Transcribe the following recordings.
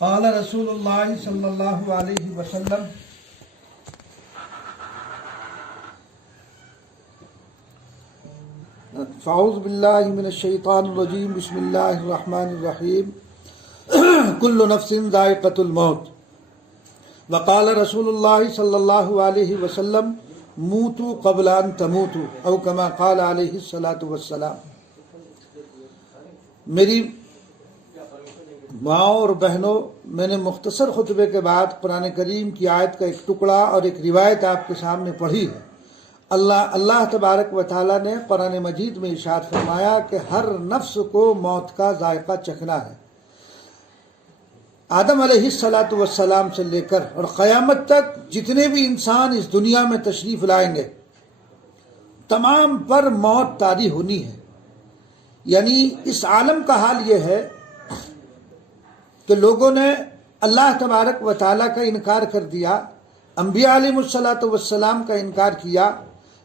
قال رسول اللہ صلی اللہ علیہ وسلم اعوذ باللہ من الشیطان الرجیم بسم اللہ الرحمن الرحیم کل نفس ذائقۃ الموت وقال رسول اللہ صلی اللہ علیہ وسلم موتوا قبل ان تموتوا او کما قال علیہ الصلاۃ والسلام۔ میری ماں اور بہنوں، میں نے مختصر خطبے کے بعد قرآن کریم کی آیت کا ایک ٹکڑا اور ایک روایت آپ کے سامنے پڑھی ہے۔ اللہ تبارک و تعالیٰ نے قرآن مجید میں ارشاد فرمایا کہ ہر نفس کو موت کا ذائقہ چکھنا ہے۔ آدم علیہ الصلاۃ والسلام سے لے کر اور قیامت تک جتنے بھی انسان اس دنیا میں تشریف لائیں گے، تمام پر موت طاری ہونی ہے۔ یعنی اس عالم کا حال یہ ہے کہ لوگوں نے اللہ تبارک و تعالیٰ کا انکار کر دیا، انبیاء علیہ الصلاۃ والسلام کا انکار کیا،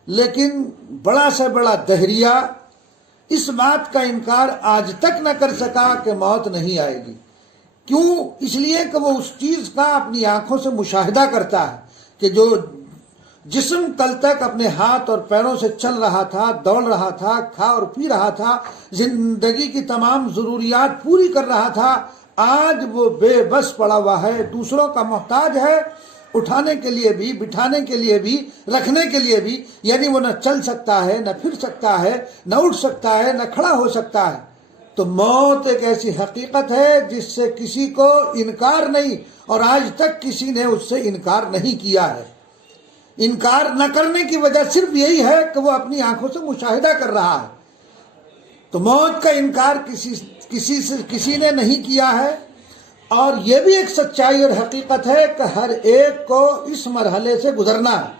لیکن بڑا سے بڑا دہریہ اس بات کا انکار آج تک نہ کر سکا کہ موت نہیں آئے گی۔ کیوں؟ اس لیے کہ وہ اس چیز کا اپنی آنکھوں سے مشاہدہ کرتا ہے کہ جو جسم کل تک اپنے ہاتھ اور پیروں سے چل رہا تھا، دوڑ رہا تھا، کھا اور پی رہا تھا، زندگی کی تمام ضروریات پوری کر رہا تھا، آج وہ بے بس پڑا ہوا ہے، دوسروں کا محتاج ہے، اٹھانے کے لیے بھی، بٹھانے کے لیے بھی، رکھنے کے لیے بھی۔ یعنی وہ نہ چل سکتا ہے، نہ پھر سکتا ہے، نہ اٹھ سکتا ہے، نہ کھڑا ہو سکتا ہے۔ تو موت ایک ایسی حقیقت ہے جس سے کسی کو انکار نہیں، اور آج تک کسی نے اس سے انکار نہیں کیا ہے۔ انکار نہ کرنے کی وجہ صرف یہی ہے کہ وہ اپنی آنکھوں سے مشاہدہ کر رہا ہے۔ تو موت کا انکار کسی نے نہیں کیا ہے، اور یہ بھی ایک سچائی اور حقیقت ہے کہ ہر ایک کو اس مرحلے سے گزرنا ہے۔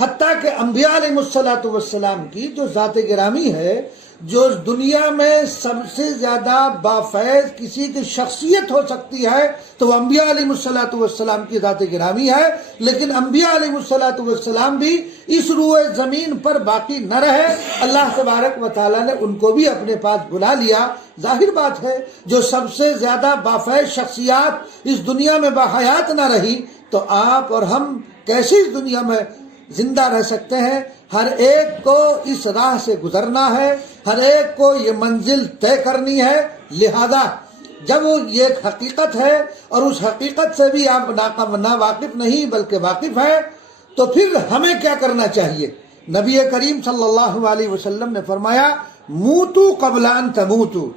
حتیٰ کہ انبیاء علیہ الصلاۃ والسلام کی جو ذات گرامی ہے، جو دنیا میں سب سے زیادہ بافیض کسی کی شخصیت ہو سکتی ہے تو وہ انبیاء علیہ الصلاۃ والسلام کی ذات گرامی ہے، لیکن انبیاء علیہ الصلاۃ والسلام بھی اس روئے زمین پر باقی نہ رہے۔ اللہ تبارک و تعالیٰ نے ان کو بھی اپنے پاس بلا لیا۔ ظاہر بات ہے جو سب سے زیادہ بافیض شخصیات اس دنیا میں باحیات نہ رہی تو آپ اور ہم کیسے اس دنیا میں زندہ رہ سکتے ہیں؟ ہر ایک کو اس راہ سے گزرنا ہے، ہر ایک کو یہ منزل طے کرنی ہے۔ لہذا جب وہ یہ ایک حقیقت ہے اور اس حقیقت سے بھی آپ نہ واقف نہیں بلکہ واقف ہے، تو پھر ہمیں کیا کرنا چاہیے؟ نبی کریم صلی اللہ علیہ وسلم نے فرمایا موتو قبل ان تموتو،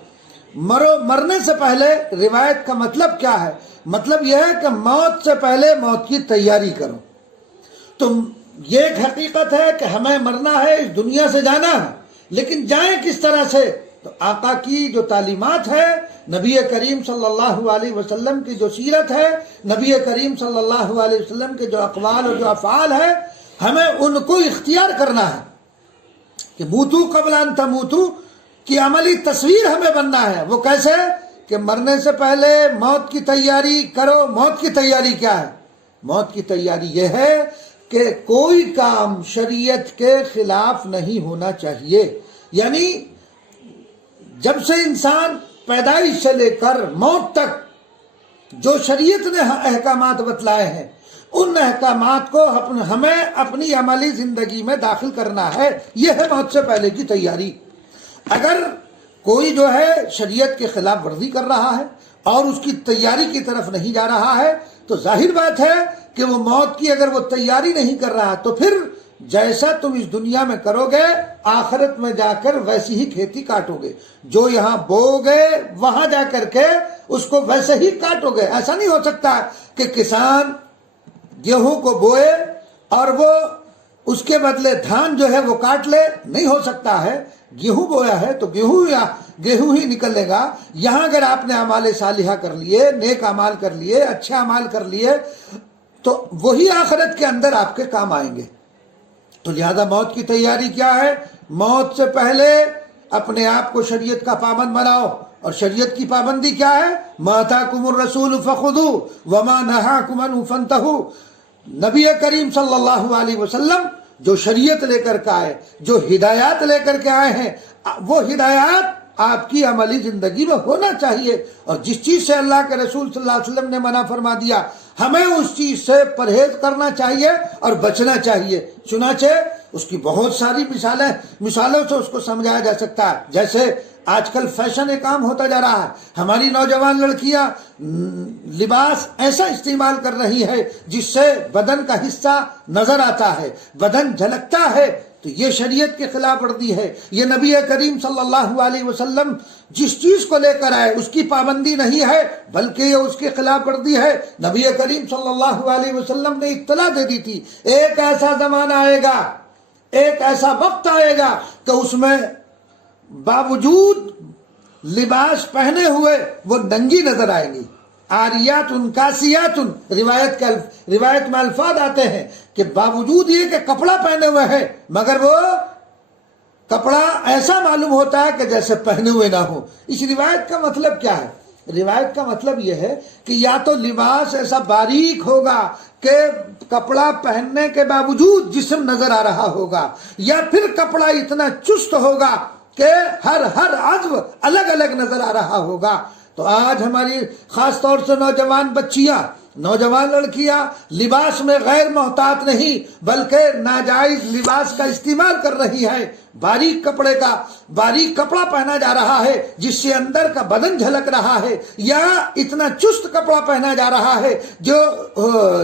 مرنے سے پہلے۔ روایت کا مطلب کیا ہے؟ مطلب یہ ہے کہ موت سے پہلے موت کی تیاری کرو۔ تو یہ ایک حقیقت ہے کہ ہمیں مرنا ہے، اس دنیا سے جانا ہے، لیکن جائیں کس طرح سے؟ تو آقا کی جو تعلیمات ہے، نبی کریم صلی اللہ علیہ وسلم کی جو سیرت ہے، نبی کریم صلی اللہ علیہ وسلم کے جو اقوال اور جو افعال ہے، ہمیں ان کو اختیار کرنا ہے کہ موتو قبل ان تموتو کی عملی تصویر ہمیں بننا ہے۔ وہ کیسے؟ کہ مرنے سے پہلے موت کی تیاری کرو۔ موت کی تیاری کیا ہے؟ موت کی تیاری یہ ہے کہ کوئی کام شریعت کے خلاف نہیں ہونا چاہیے۔ یعنی جب سے انسان پیدائش سے لے کر موت تک جو شریعت نے احکامات بتلائے ہیں، ان احکامات کو ہمیں اپنی عملی زندگی میں داخل کرنا ہے۔ یہ ہے موت سے پہلے کی تیاری۔ اگر کوئی جو ہے شریعت کے خلاف ورزی کر رہا ہے اور اس کی تیاری کی طرف نہیں جا رہا ہے، تو ظاہر بات ہے کہ وہ موت کی اگر وہ تیاری نہیں کر رہا تو پھر جیسا تم اس دنیا میں کرو گے، آخرت میں جا کر ویسی ہی کھیتی کاٹو گے۔ جو یہاں بو گے وہاں جا کر کے اس کو ویسے ہی کاٹو گے۔ ایسا نہیں ہو سکتا کہ کسان گیہوں کو بوئے اور وہ اس کے بدلے دھان جو ہے وہ کاٹ لے، نہیں ہو سکتا ہے۔ گیہوں بویا ہے تو گیہوں ہی نکلے گا۔ یہاں اگر آپ نے اعمال صالحہ کر لیے، نیک اعمال کر لیے، اچھے اعمال کر لیے، تو وہی آخرت کے اندر آپ کے کام آئیں گے۔ تو لہذا موت کی تیاری کیا ہے؟ موت سے پہلے اپنے آپ کو شریعت کا پابند بناؤ، اور شریعت کی پابندی کیا ہے؟ ما آتاکم الرسول فخذوہ وما نہاکم عنہ فانتہوا۔ نبی کریم صلی اللہ علیہ وسلم جو شریعت لے کر کے آئے، جو ہدایات لے کر کے آئے ہیں، وہ ہدایات آپ کی عملی زندگی میں ہونا چاہیے. اور جس چیز سے اللہ کے رسول صلی اللہ علیہ وسلم نے منع فرما دیا ہمیں اس چیز سے پرہیز کرنا چاہیے اور بچنا چاہیے. چنانچہ اس کی بہت ساری مثالوں سے اس کو سمجھایا جا سکتا ہے. جیسے آج کل فیشن ایک عام ہوتا جا رہا ہے. ہماری نوجوان لڑکیاں لباس ایسا استعمال کر رہی ہے جس سے بدن کا حصہ نظر آتا ہے، بدن جھلکتا ہے. تو یہ شریعت کے خلاف ورزی ہے. یہ نبی کریم صلی اللہ علیہ وسلم جس چیز کو لے کر آئے اس کی پابندی نہیں ہے بلکہ یہ اس کی خلاف ورزی ہے. نبی کریم صلی اللہ علیہ وسلم نے اطلاع دے دی تھی ایک ایسا زمانہ آئے گا، ایک ایسا وقت آئے گا کہ اس میں باوجود لباس پہنے ہوئے وہ ننگی نظر آئیں گی. آریات کاسیات، روایت میں الفاظ آتے ہیں کہ باوجود یہ کہ کپڑا پہنے ہوئے ہے مگر وہ کپڑا ایسا معلوم ہوتا ہے کہ جیسے پہنے ہوئے نہ ہو. اس روایت کا مطلب کیا ہے؟ روایت کا مطلب یہ ہے کہ یا تو لباس ایسا باریک ہوگا کہ کپڑا پہننے کے باوجود جسم نظر آ رہا ہوگا، یا پھر کپڑا اتنا چست ہوگا کہ ہر عضو الگ الگ نظر آ رہا ہوگا. تو آج ہماری خاص طور سے نوجوان بچیاں، نوجوان لڑکیاں لباس میں غیر محتاط نہیں بلکہ ناجائز لباس کا استعمال کر رہی ہے. باریک کپڑا پہنا جا رہا ہے جس سے اندر کا بدن جھلک رہا ہے، یا اتنا چست کپڑا پہنا جا رہا ہے جو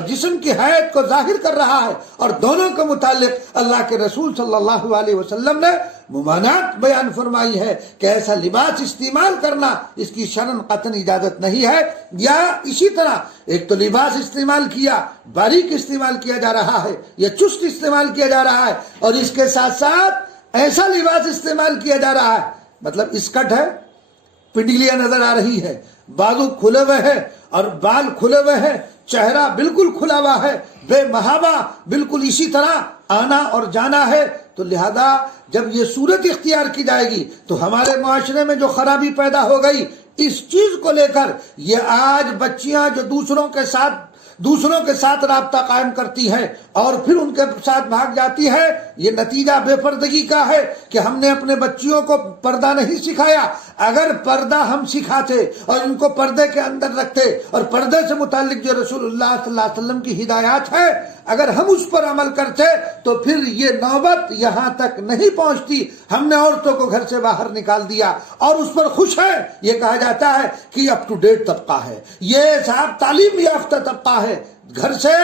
جسم کی حیت کو ظاہر کر رہا ہے. اور دونوں کے متعلق اللہ کے رسول صلی اللہ علیہ وسلم نے ممانعت بیان فرمائی ہے کہ ایسا لباس استعمال کرنا اس کی شرعاً قطعاً اجازت نہیں ہے. یا اسی طرح ایک تو لباس استعمال کیا، باریک استعمال کیا جا رہا ہے یا چست استعمال کیا جا رہا ہے، اور اس کے ساتھ ساتھ ایسا لباس استعمال کیا جا رہا ہے مطلب اسکٹ ہے، پنڈلیاں نظر آ رہی ہے، بازو کھلے ہوئے ہیں اور بال کھلے ہوئے ہیں، چہرہ بالکل کھلا ہوا ہے، بے محابہ بالکل اسی طرح آنا اور جانا ہے. تو لہذا جب یہ صورت اختیار کی جائے گی تو ہمارے معاشرے میں جو خرابی پیدا ہو گئی اس چیز کو لے کر، یہ آج بچیاں جو دوسروں کے ساتھ رابطہ قائم کرتی ہیں اور پھر ان کے ساتھ بھاگ جاتی ہے، یہ نتیجہ بے پردگی کا ہے کہ ہم نے اپنے بچیوں کو پردہ نہیں سکھایا. اگر پردہ ہم سکھاتے اور ان کو پردے کے اندر رکھتے اور پردے سے متعلق جو رسول اللہ صلی اللہ علیہ وسلم کی ہدایات ہے اگر ہم اس پر عمل کرتے تو پھر یہ نوبت یہاں تک نہیں پہنچتی. ہم نے عورتوں کو گھر سے باہر نکال دیا اور اس پر خوش ہے. یہ کہا جاتا ہے کہ اپ ٹو ڈیٹ طبقہ ہے، یہ صاحب تعلیم یافتہ طبقہ ہے، گھر سے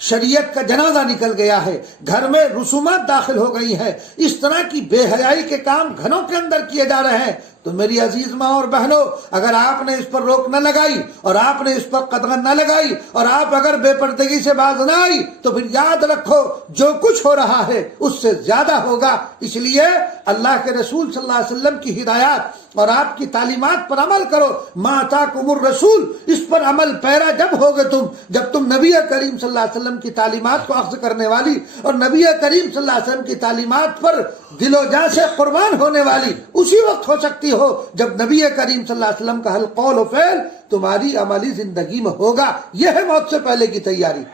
شریعت کا جنازہ نکل گیا ہے، گھر میں رسومات داخل ہو گئی ہیں، اس طرح کی بے حیائی کے کام گھروں کے اندر کیے جا رہے ہیں. تو میری عزیز ماں اور بہنوں، اگر آپ نے اس پر روک نہ لگائی اور آپ نے اس پر قدغن نہ لگائی اور آپ اگر بے پردگی سے باز نہ آئی تو پھر یاد رکھو جو کچھ ہو رہا ہے اس سے زیادہ ہوگا. اس لیے اللہ کے رسول صلی اللہ علیہ وسلم کی ہدایات اور آپ کی تعلیمات پر عمل کرو. ما آتاکم الرسول، اس پر عمل پیرا جب ہوگے جب تم نبی کریم صلی اللہ علیہ وسلم کی تعلیمات کو اخذ کرنے والی اور نبی کریم صلی اللہ علیہ وسلم کی تعلیمات پر دل و جان سے قربان ہونے والی اسی وقت ہو سکتی ہو جب نبی کریم صلی اللہ علیہ وسلم کا ہر قول و فعل تمہاری عملی زندگی میں ہوگا. یہ ہے موت سے پہلے کی تیاری.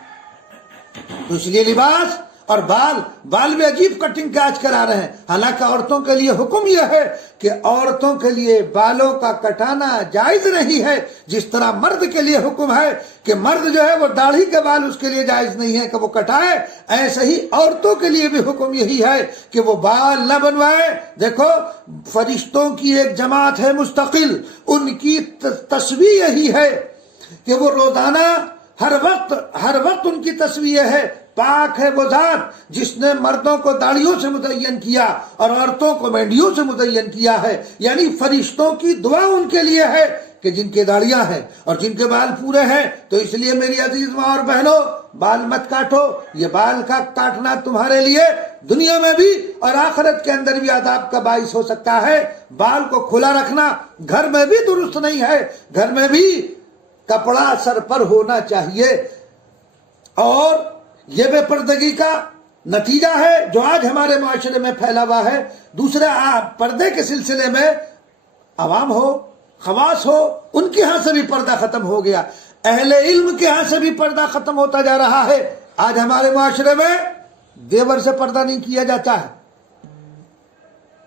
تو اس لیے لباس اور بال بھی عجیب کٹنگ کے آج کل آ رہے ہیں. حالانکہ عورتوں کے لیے حکم یہ ہے کہ عورتوں کے لیے بالوں کا کٹانا جائز نہیں ہے، جس طرح مرد کے لیے حکم ہے کہ مرد جو ہے وہ داڑھی کے بال اس کے لیے جائز نہیں ہے کہ وہ کٹائے، ایسے ہی عورتوں کے لیے بھی حکم یہی ہے کہ وہ بال نہ بنوائے. دیکھو فرشتوں کی ایک جماعت ہے مستقل، ان کی تصویر یہی ہے کہ وہ روزانہ ہر وقت ان کی تصویر ہے. پاک ہے وہ ذات جس نے مردوں کو داڑھیوں سے مزین کیا اور عورتوں کو مینڈیوں سے مزین کیا ہے. یعنی فرشتوں کی دعا ان کے لیے ہے کہ جن کے داڑیاں ہیں اور جن کے بال پورے ہیں. تو اس لیے میری عزیز ماں اور بہنوں، بال مت کاٹو. یہ بال کا کاٹنا تمہارے لیے دنیا میں بھی اور آخرت کے اندر بھی عذاب کا باعث ہو سکتا ہے. بال کو کھلا رکھنا گھر میں بھی درست نہیں ہے، گھر میں بھی کپڑا سر پر ہونا چاہیے. اور یہ بے پردگی کا نتیجہ ہے جو آج ہمارے معاشرے میں پھیلا ہوا ہے. دوسرے پردے کے سلسلے میں عوام ہو، خواص ہو، ان کے ہاں سے بھی پردہ ختم ہو گیا، اہل علم کے ہاں سے بھی پردہ ختم ہوتا جا رہا ہے. آج ہمارے معاشرے میں دیور سے پردہ نہیں کیا جاتا ہے،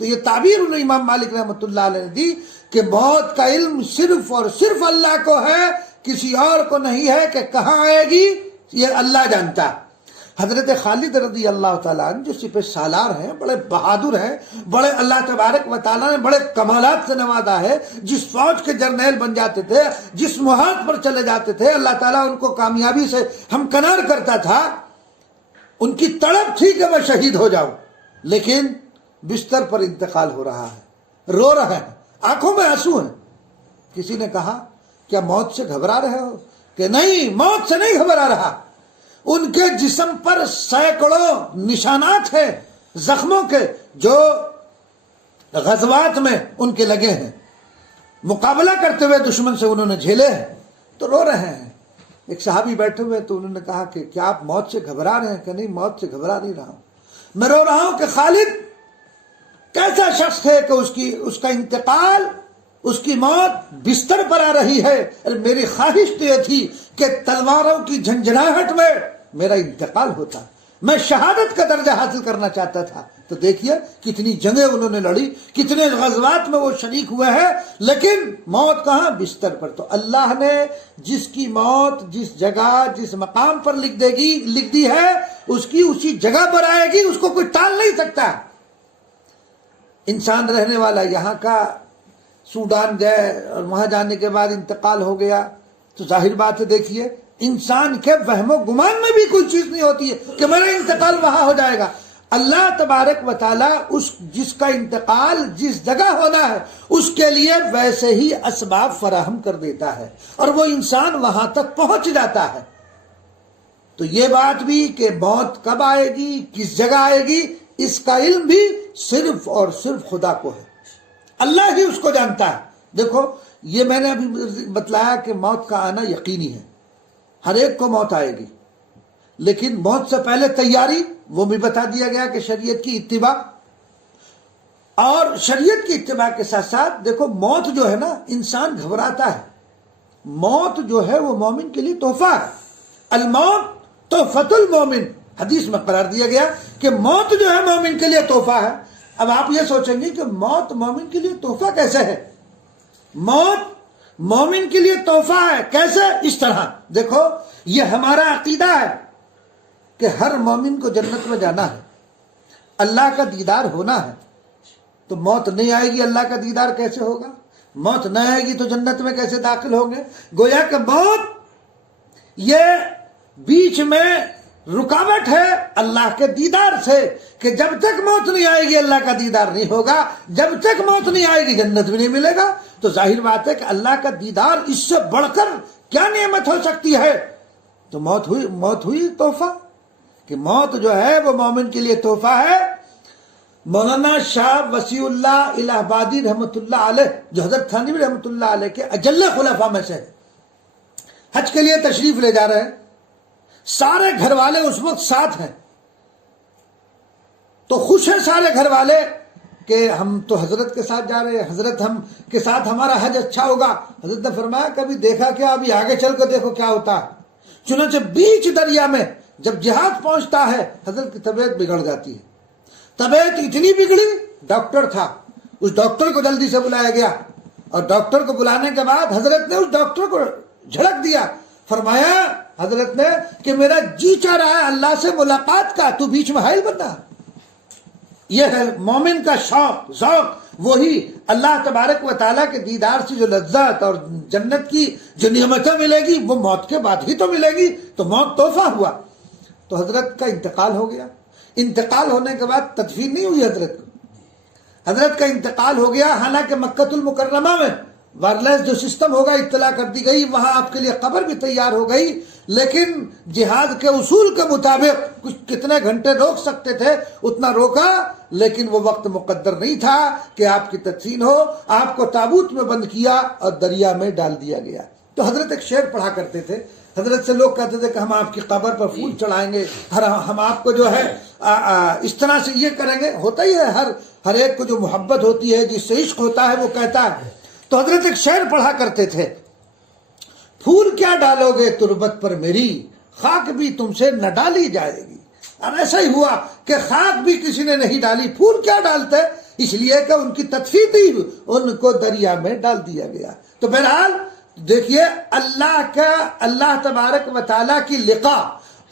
تو یہ تعبیر امام مالک رحمۃ اللہ علیہ نے دی کہ موت کا علم صرف اور صرف اللہ کو ہے، کسی اور کو نہیں ہے کہ کہاں آئے گی، یہ اللہ جانتا ہے۔ حضرت خالد رضی اللہ تعالیٰ عنہ جو سپہ سالار ہیں، بڑے بہادر ہیں، بڑے اللہ تبارک و تعالیٰ نے بڑے کمالات سے نوازا ہے، جس فوج کے جرنیل بن جاتے تھے، جس محاذ پر چلے جاتے تھے، اللہ تعالیٰ ان کو کامیابی سے ہمکنار کرتا تھا، ان کی تڑپ تھی کہ میں شہید ہو جاؤں، لیکن بستر پر انتقال ہو رہا ہے، رو رہے ہیں، آنکھوں میں آنسو ہیں۔ کسی نے کہا کیا موت سے گھبرا رہے ہو؟ کہ نہیں، موت سے نہیں گھبرا رہا، ان کے جسم پر سینکڑوں نشانات ہیں زخموں کے جو غزوات میں ان کے لگے ہیں، مقابلہ کرتے ہوئے دشمن سے انہوں نے جھیلے ہیں، تو رو رہے ہیں۔ ایک صحابی بیٹھے ہوئے تو انہوں نے کہا کہ کیا آپ موت سے گھبرا رہے ہیں؟ کہ نہیں، موت سے گھبرا نہیں رہا ہوں، میں رو رہا ہوں کہ خالد کیسا شخص ہے کہ اس کا انتقال، اس کی موت بستر پر آ رہی ہے، میری خواہش تو یہ تھی کہ تلواروں کی جھنجھناہٹ میں میرا انتقال ہوتا، میں شہادت کا درجہ حاصل کرنا چاہتا تھا۔ تو دیکھیے کتنی جنگیں انہوں نے لڑی، کتنے غزوات میں وہ شریک ہوئے ہیں، لیکن موت کہاں؟ بستر پر۔ تو اللہ نے جس کی موت جس جگہ جس مقام پر لکھ دی ہے، اس کی اسی جگہ پر آئے گی، اس کو کوئی ٹال نہیں سکتا۔ انسان رہنے والا یہاں کا سوڈان گئے اور وہاں جانے کے بعد انتقال ہو گیا، تو ظاہر بات ہے، دیکھیے انسان کے وہم و گمان میں بھی کوئی چیز نہیں ہوتی ہے کہ میرا انتقال وہاں ہو جائے گا۔ اللہ تبارک و تعالیٰ جس کا انتقال جس جگہ ہونا ہے اس کے لیے ویسے ہی اسباب فراہم کر دیتا ہے، اور وہ انسان وہاں تک پہنچ جاتا ہے۔ تو یہ بات بھی کہ موت کب آئے گی، کس جگہ آئے گی، اس کا علم بھی صرف اور صرف خدا کو ہے، اللہ ہی اس کو جانتا ہے۔ دیکھو یہ میں نے ابھی بتلایا کہ موت کا آنا یقینی ہے، ہر ایک کو موت آئے گی، لیکن موت سے پہلے تیاری وہ بھی بتا دیا گیا کہ شریعت کی اتباع، اور شریعت کی اتباع کے ساتھ ساتھ دیکھو موت جو ہے نا، انسان گھبراتا ہے، موت جو ہے وہ مومن کے لیے تحفہ ہے، الموت تحفۃ المومن، حدیث میں قرار دیا گیا کہ موت جو ہے مومن کے لیے تحفہ ہے۔ اب آپ یہ سوچیں گے کہ موت مومن کے لیے تحفہ کیسے ہے؟ موت مومن کے لیے تحفہ ہے، کیسے؟ اس طرح دیکھو، یہ ہمارا عقیدہ ہے کہ ہر مومن کو جنت میں جانا ہے، اللہ کا دیدار ہونا ہے، تو موت نہیں آئے گی اللہ کا دیدار کیسے ہوگا؟ موت نہ آئے گی تو جنت میں کیسے داخل ہوں گے؟ گویا کہ موت یہ بیچ میں رکاوٹ ہے اللہ کے دیدار سے، کہ جب تک موت نہیں آئے گی اللہ کا دیدار نہیں ہوگا، جب تک موت نہیں آئے گی جنت بھی نہیں ملے گا۔ تو ظاہر بات ہے کہ اللہ کا دیدار اس سے بڑھ کر کیا نعمت ہو سکتی ہے؟ تو موت ہوئی تحفہ، کہ موت جو ہے وہ مومن کے لیے تحفہ ہے۔ مولانا شاہ وسیع اللہ الہ آبادی رحمۃ اللہ علیہ، جو حضرت تھانوی رحمۃ اللہ علیہ کے اجل خلفاء میں سے حج کے لیے تشریف لے جا رہے ہیں، سارے گھر والے اس وقت ساتھ ہیں، تو خوش ہیں سارے گھر والے کہ ہم تو حضرت کے ساتھ جا رہے ہیں، حضرت ہم کے ساتھ ہمارا حج اچھا ہوگا۔ حضرت نے فرمایا کبھی دیکھا کیا، ابھی آگے چل کر دیکھو کیا ہوتا ہے۔ چنانچہ بیچ دریا میں جب جہاد پہنچتا ہے، حضرت کی طبیعت بگڑ جاتی ہے، طبیعت اتنی بگڑی، ڈاکٹر تھا، اس ڈاکٹر کو جلدی سے بلایا گیا، اور ڈاکٹر کو بلانے کے بعد حضرت نے اس ڈاکٹر کو جھڑک دیا، فرمایا حضرت نے کہ میرا جی چاہ رہا ہے اللہ سے ملاقات کا، تو بیچ میں حائل بننا۔ یہ ہے مومن کا شوق، ذوق، وہی اللہ تبارک و تعالیٰ کے دیدار سے جو لذت اور جنت کی جو نعمتیں ملے گی وہ موت کے بعد ہی تو ملے گی۔ تو موت تحفہ ہوا، تو حضرت کا انتقال ہو گیا۔ انتقال ہونے کے بعد تدفین نہیں ہوئی حضرت کو، حضرت کا انتقال ہو گیا، حالانکہ مکہ المکرمہ میں وائرلیس جو سسٹم ہوگا اطلاع کر دی گئی، وہاں آپ کے لیے قبر بھی تیار ہو گئی، لیکن جہاد کے اصول کے مطابق کچھ کتنے گھنٹے روک سکتے تھے اتنا روکا، لیکن وہ وقت مقدر نہیں تھا کہ آپ کی تدفین ہو۔ آپ کو تابوت میں بند کیا اور دریا میں ڈال دیا گیا۔ تو حضرت ایک شعر پڑھا کرتے تھے، حضرت سے لوگ کہتے تھے کہ ہم آپ کی قبر پر پھول چڑھائیں گے، ہم آپ کو جو ہے اس طرح سے یہ کریں گے۔ ہوتا ہی ہے، ہر ایک کو جو محبت ہوتی ہے، جس سے عشق ہوتا ہے، وہ کہتا ہے۔ تو حضرت ایک شعر پڑھا کرتے تھے، پھول کیا ڈالو گے تربت پر میری، خاک بھی تم سے نہ ڈالی جائے گی۔ اب ایسا ہی ہوا کہ خاک بھی کسی نے نہیں ڈالی، پھول کیا ڈالتے، اس لیے کہ ان کی تطفی تھی، ان کو دریا میں ڈال دیا گیا۔ تو بہرحال دیکھیے اللہ تبارک و تعالیٰ کی لقاء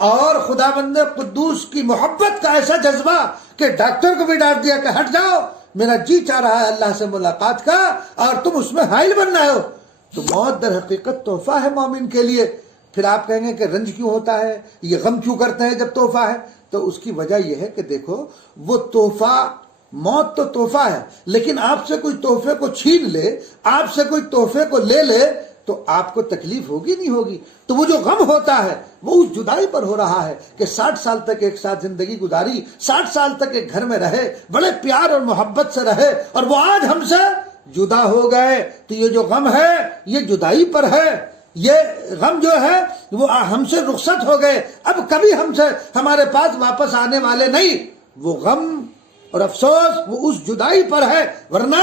اور خداوند قدوس کی محبت کا ایسا جذبہ کہ ڈاکٹر کو بھی ڈانٹ دیا کہ ہٹ جاؤ، میرا جی چاہ رہا ہے اللہ سے ملاقات کا اور تم اس میں حائل بن رہے ہو۔ تو موت در حقیقت تحفہ ہے مومن کے لیے۔ پھر آپ کہیں گے کہ رنج کیوں ہوتا ہے، یہ غم کیوں کرتے ہیں جب تحفہ ہے؟ تو اس کی وجہ یہ ہے کہ دیکھو وہ تحفہ، موت تو تحفہ ہے، لیکن آپ سے کوئی تحفے کو چھین لے، آپ سے کوئی تحفے کو لے لے تو آپ کو تکلیف ہوگی نہیں ہوگی؟ تو وہ جو غم ہوتا ہے وہ اس جدائی پر ہو رہا ہے کہ 60 سال تک ایک ساتھ زندگی گزاری، 60 سال تک ایک گھر میں رہے، بڑے پیار اور محبت سے رہے، اور وہ آج ہم سے جدا ہو گئے۔ تو یہ جو غم ہے یہ جدائی پر ہے، یہ غم جو ہے وہ ہم سے رخصت ہو گئے، اب کبھی ہم سے ہمارے پاس واپس آنے والے نہیں۔ وہ غم اور افسوس وہ اس جدائی پر ہے، ورنہ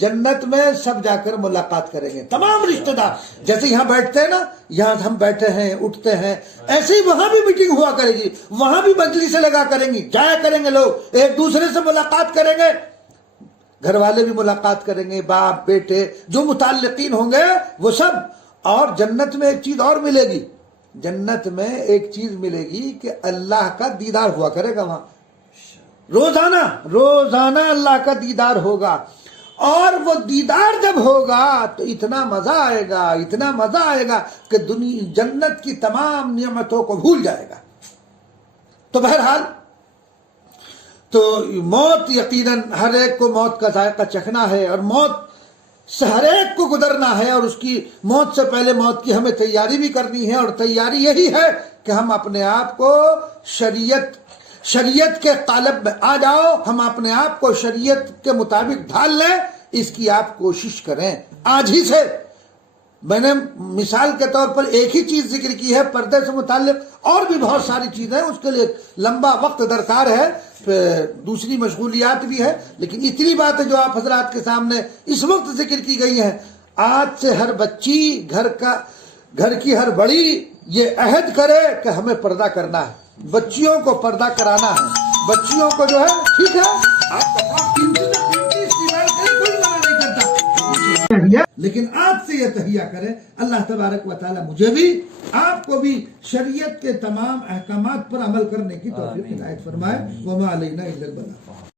جنت میں سب جا کر ملاقات کریں گے تمام رشتہ دار۔ جیسے یہاں بیٹھتے ہیں نا، یہاں ہم بیٹھے ہیں اٹھتے ہیں، ایسے ہی وہاں بھی میٹنگ ہوا کرے گی، وہاں بھی مجلسیں لگا کریں گی، جایا کریں گے لوگ، ایک دوسرے سے ملاقات کریں گے، گھر والے بھی ملاقات کریں گے، باپ بیٹے جو متعلقین ہوں گے وہ سب۔ اور جنت میں ایک چیز اور ملے گی، جنت میں ایک چیز ملے گی کہ اللہ کا دیدار ہوا کرے گا وہاں، روزانہ اللہ کا دیدار ہوگا، اور وہ دیدار جب ہوگا تو اتنا مزہ آئے گا، اتنا مزہ آئے گا کہ جنت کی تمام نعمتوں کو بھول جائے گا۔ تو بہرحال تو موت یقیناً ہر ایک کو موت کا ذائقہ چکھنا ہے، اور موت سے ہر ایک کو گزرنا ہے، اور اس کی موت سے پہلے موت کی ہمیں تیاری بھی کرنی ہے، اور تیاری یہی ہے کہ ہم اپنے آپ کو شریعت کے قالب میں آ جاؤ، ہم اپنے آپ کو شریعت کے مطابق ڈھال لیں، اس کی آپ کوشش کریں آج ہی سے۔ میں نے مثال کے طور پر ایک ہی چیز ذکر کی ہے پردے سے متعلق، اور بھی بہت ساری چیزیں، اس کے لیے لمبا وقت درکار ہے، دوسری مشغولیات بھی ہے، لیکن اتنی باتیں جو آپ حضرات کے سامنے اس وقت ذکر کی گئی ہیں، آج سے ہر بچی، گھر کی ہر بڑی یہ عہد کرے کہ ہمیں پردہ کرنا ہے، بچیوں کو پردہ کرانا ہے، بچیوں کو جو ہے، ٹھیک ہے آپ لیکن آج سے یہ تہیہ کریں۔ اللہ تبارک و تعالی مجھے بھی آپ کو بھی شریعت کے تمام احکامات پر عمل کرنے کی توفیق عنایت فرمائے۔ وما علینا الا البلاغ۔